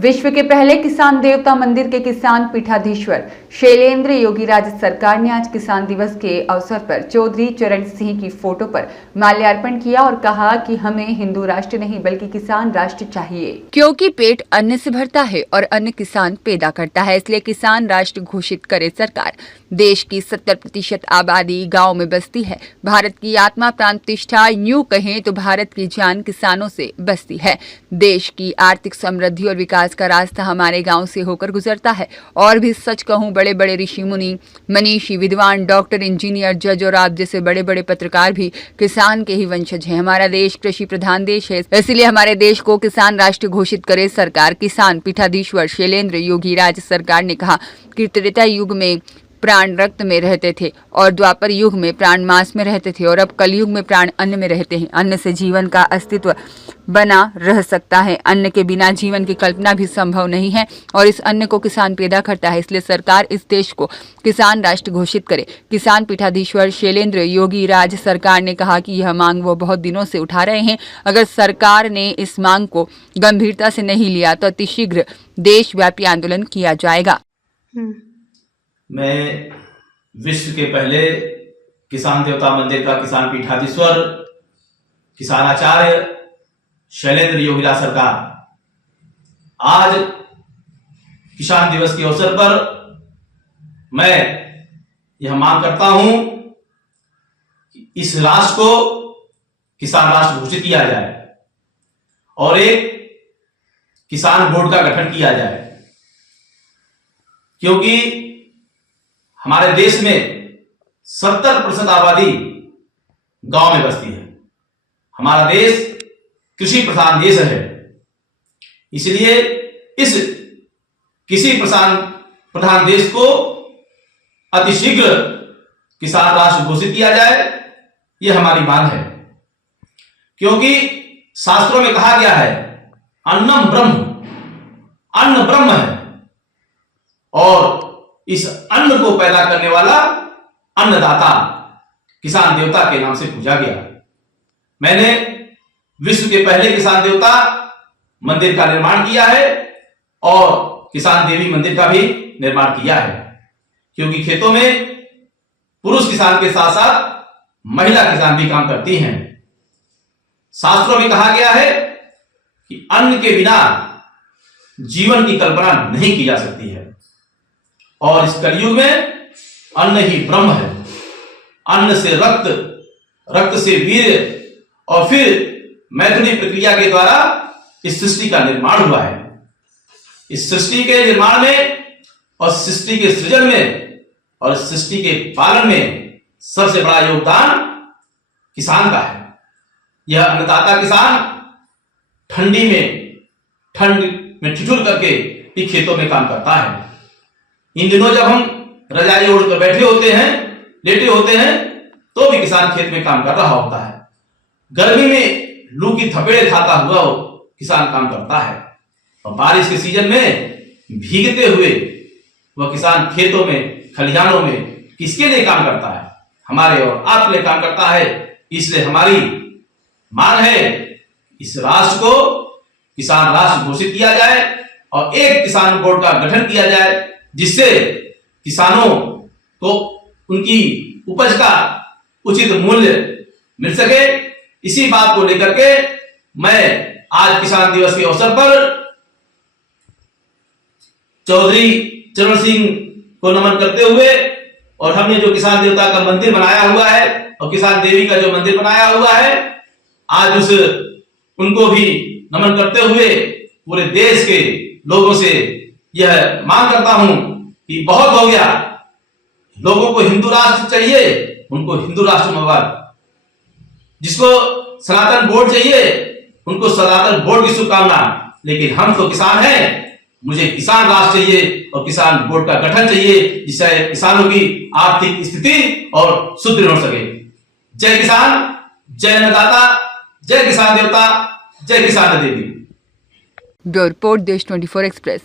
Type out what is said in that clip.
विश्व के पहले किसान देवता मंदिर के किसान पीठाधीश्वर शैलेंद्र योगीराज सरकार ने आज किसान दिवस के अवसर पर चौधरी चरण सिंह की फोटो पर माल्यार्पण किया और कहा कि हमें हिंदू राष्ट्र नहीं बल्कि किसान राष्ट्र चाहिए, क्योंकि पेट अन्न से भरता है और अन्न किसान पैदा करता है। इसलिए किसान राष्ट्र घोषित करे सरकार। देश की 70% आबादी गाँव में बसती है। भारत की आत्मा प्राण प्रतिष्ठा, यूं कहें तो भारत की जान किसानों से बसती है। देश की आर्थिक समृद्धि और विकास का रास्ता हमारे गांव से होकर गुजरता है। और भी सच कहूं, बड़े बड़े ऋषि मुनि, मनीषी, विद्वान, डॉक्टर, इंजीनियर, जज और आप जैसे बड़े बड़े पत्रकार भी किसान के ही वंशज हैं। हमारा देश कृषि प्रधान देश है, इसलिए हमारे देश को किसान राष्ट्र घोषित करे सरकार। किसान पीठाधीश्वर शैलेंद्र योगीराज सरकार ने कहा कि त्रेता युग में प्राण रक्त में रहते थे और द्वापर युग में प्राण मांस में रहते थे और अब कलयुग में प्राण अन्न में रहते हैं। अन्न से जीवन का अस्तित्व बना रह सकता है। अन्न के बिना जीवन की कल्पना भी संभव नहीं है और इस अन्न को किसान पैदा करता है। इसलिए सरकार इस देश को किसान राष्ट्र घोषित करे। किसान पीठाधीश्वर शैलेंद्र योगीराज सरकार ने कहा कि यह मांग वो बहुत दिनों से उठा रहे हैं। अगर सरकार ने इस मांग को गंभीरता से नहीं लिया तो अतिशीघ्र देशव्यापी आंदोलन किया जाएगा। मैं विश्व के पहले किसान देवता मंदिर का किसान पीठाधीश्वर किसान आचार्य शैलेंद्र योगीराज सरकार आज किसान दिवस के अवसर पर मैं यह मांग करता हूं कि इस राष्ट्र को किसान राष्ट्र घोषित किया जाए और एक किसान बोर्ड का गठन किया जाए, क्योंकि हमारे देश में 70% आबादी गांव में बसती है। हमारा देश कृषि प्रधान देश है, इसलिए इस कृषि प्रधान देश को अतिशीघ्र किसान राष्ट्र घोषित किया जाए, यह हमारी मांग है। क्योंकि शास्त्रों में कहा गया है अन्नम ब्रह्म, अन्न ब्रह्म है और इस अन्न को पैदा करने वाला अन्नदाता किसान देवता के नाम से पूजा गया। मैंने विश्व के पहले किसान देवता मंदिर का निर्माण किया है और किसान देवी मंदिर का भी निर्माण किया है, क्योंकि खेतों में पुरुष किसान के साथ साथ महिला किसान भी काम करती हैं। शास्त्रों में कहा गया है कि अन्न के बिना जीवन की कल्पना नहीं की जा सकती है और इस कलयुग में अन्न ही ब्रह्म है। अन्न से रक्त, रक्त से वीर और फिर मैथुनी प्रक्रिया के द्वारा इस सृष्टि का निर्माण हुआ है। इस सृष्टि के निर्माण में और सृष्टि के सृजन में और सृष्टि के पालन में सबसे बड़ा योगदान किसान का है। यह अन्नदाता किसान ठंड में ठिठुर करके ही खेतों में काम करता है। इन दिनों जब हम रजाई ओढ़कर बैठे होते हैं, लेटे होते हैं, तो भी किसान खेत में काम कर रहा होता है। गर्मी में लू की थपेड़े खाता हुआ किसान काम करता है और बारिश के सीजन में भीगते हुए वह किसान खेतों में, खलिहानों में किसके लिए काम करता है? हमारे और आपके लिए काम करता है। इसलिए हमारी मांग है इस राष्ट्र को किसान राष्ट्र घोषित किया जाए और एक किसान बोर्ड का गठन किया जाए, जिससे किसानों को उनकी उपज का उचित मूल्य मिल सके। इसी बात को लेकर के मैं आज किसान दिवस के अवसर पर चौधरी चरण सिंह को नमन करते हुए और हमने जो किसान देवता का मंदिर बनाया हुआ है और किसान देवी का जो मंदिर बनाया हुआ है, आज उनको भी नमन करते हुए पूरे देश के लोगों से यह मांग करता हूं कि बहुत हो गया, लोगों को हिंदू राष्ट्र चाहिए, उनको हिंदू राष्ट्र मवाद, जिसको सनातन बोर्ड चाहिए उनको सनातन बोर्ड की शुभकामना, लेकिन हम तो किसान हैं, मुझे किसान राष्ट्र चाहिए और किसान बोर्ड का गठन चाहिए, जिससे किसानों की आर्थिक स्थिति और सुदृढ़ हो सके। जय किसान, जय अन्नदाता, जय किसान देवता, जय किसान देवी। ब्यूरो रिपोर्ट, देश 24 एक्सप्रेस।